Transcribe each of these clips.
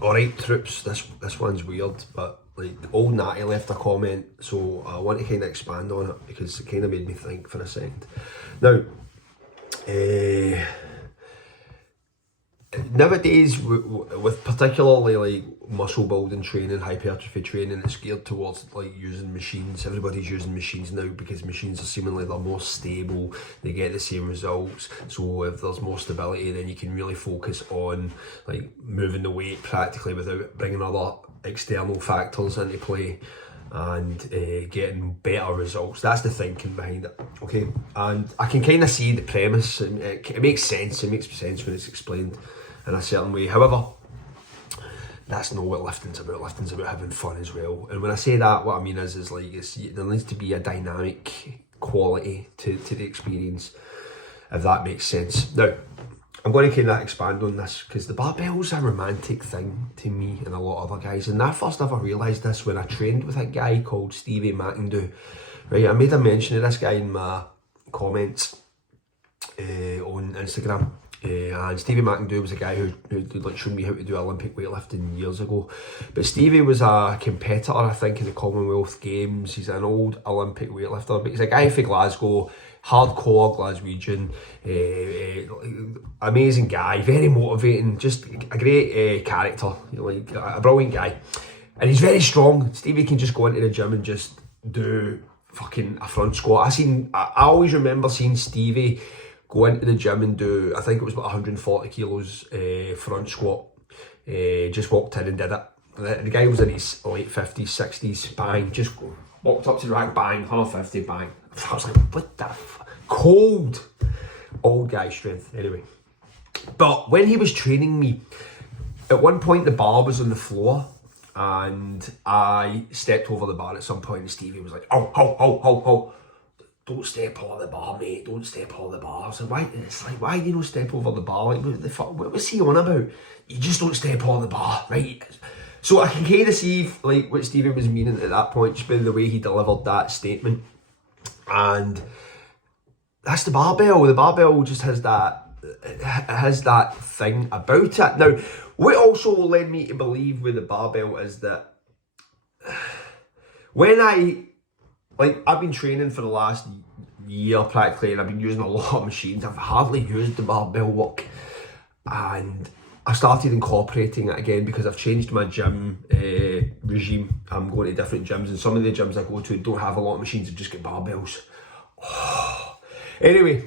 Alright troops, this one's weird, but like old Natty left a comment, so I want to kind of expand on it because it kind of made me think for a second. Now, nowadays, with particularly like muscle building training, hypertrophy training, it's geared towards like using machines. Everybody's using machines now because machines are seemingly they're more stable, they get the same results. So if there's more stability, then you can really focus on like moving the weight practically without bringing other external factors into play and getting better results. That's the thinking behind it, okay? And I can kind of see the premise, and it makes sense. It makes sense when it's explained in a certain way. However, that's not what lifting's about. Lifting's about having fun as well. And when I say that, what I mean is like there needs to be a dynamic quality to the experience, if that makes sense. Now, I'm going to kind of expand on this because the barbell's a romantic thing to me and a lot of other guys. And I first ever realised this when I trained with a guy called Stevie McIndoe. Right, I made a mention of this guy in my comments on Instagram. And Stevie McIndoe was a guy who like showed me how to do Olympic weightlifting years ago. But Stevie was a competitor, I think, in the Commonwealth Games. He's an old Olympic weightlifter, but he's a guy from Glasgow, hardcore Glaswegian, amazing guy, very motivating, just a great character, like a brilliant guy. And he's very strong. Stevie can just go into the gym and just do fucking a front squat. I always remember seeing Stevie go into the gym and do, I think it was about 140 kilos front squat. Just walked in and did it. The guy was in his late 50s, 60s, bang, just walked up to the rack, bang, 150, bang. I was like, what the cold old guy strength, anyway. But when he was training me, at one point the bar was on the floor and I stepped over the bar at some point and Stevie was like, oh, don't step over the bar, mate, don't step over the bar. I said, why? It's like, why do you not step over the bar? Like, what was he on about? You just don't step over the bar, right? So I can kind of see like what Stevie was meaning at that point, just by the way he delivered that statement. And that's the barbell. The barbell just has that thing about it. Now, what also led me to believe with the barbell is that when I've been training for the last year practically, and I've been using a lot of machines. I've hardly used the barbell work, and I started incorporating it again because I've changed my gym regime. I'm going to different gyms, and some of the gyms I go to don't have a lot of machines and just get barbells. Oh. Anyway,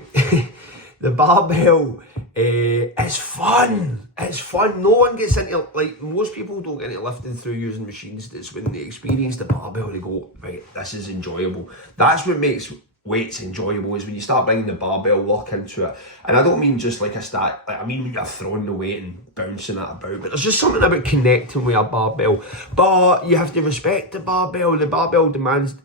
the barbell is fun. It's fun. No one gets into, like, most people don't get into lifting through using machines. It's when they experience the barbell, they go, right, this is enjoyable. That's what makes weights enjoyable, is when you start bringing the barbell work into it. And I don't mean just like a stat, like, I mean when you're throwing the weight and bouncing it about, but there's just something about connecting with a barbell. But you have to respect the barbell. The barbell demands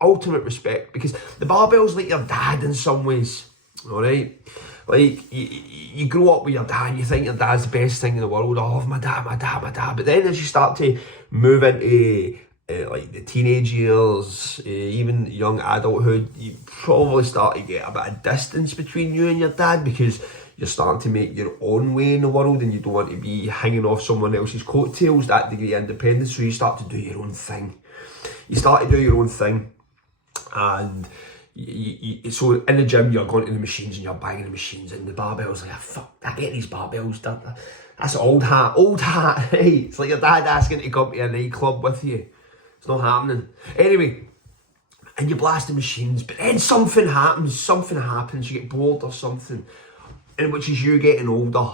ultimate respect because the barbell's like your dad in some ways, all right? Like, you grow up with your dad, you think your dad's the best thing in the world. Oh, my dad. But then as you start to move into like the teenage years, even young adulthood, you probably start to get a bit of distance between you and your dad because you're starting to make your own way in the world and you don't want to be hanging off someone else's coattails, that degree of independence, so you start to do your own thing. And so in the gym you're going to the machines and you're banging the machines, and the barbells like, fuck, I get these barbells, that's old hat, right? It's like your dad asking to come to a nightclub with you. It's not happening. Anyway, and you blast the machines, but then something happens, you get bored or something, and which is you getting older.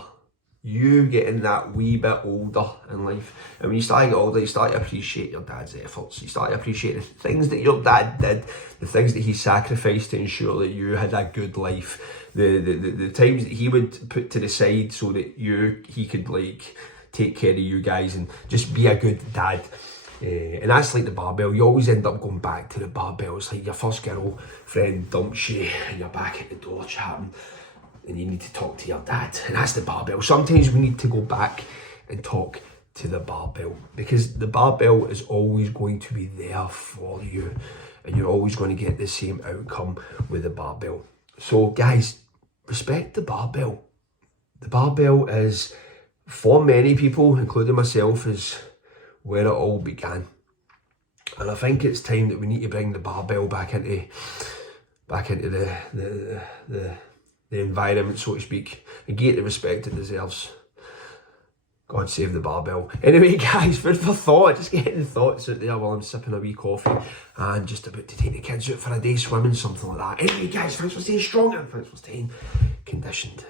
You getting that wee bit older in life. And when you start to get older, you start to appreciate your dad's efforts. You start to appreciate the things that your dad did, the things that he sacrificed to ensure that you had a good life. The times that he would put to the side so that he could like take care of you guys and just be a good dad. And that's like the barbell. You always end up going back to the barbell. It's like your first girlfriend dumps you and you're back at the door chatting, and you need to talk to your dad, and that's the barbell. Sometimes we need to go back and talk to the barbell because the barbell is always going to be there for you and you're always going to get the same outcome with the barbell. So guys, respect the barbell. The barbell is for many people, including myself, is where it all began. And I think it's time that we need to bring the barbell back into the environment, so to speak, and give it the respect it deserves. God save the barbell. Anyway, guys, food for thought. Just getting thoughts out there while I'm sipping a wee coffee and just about to take the kids out for a day swimming, something like that. Anyway, guys, thanks for staying strong and thanks for staying conditioned.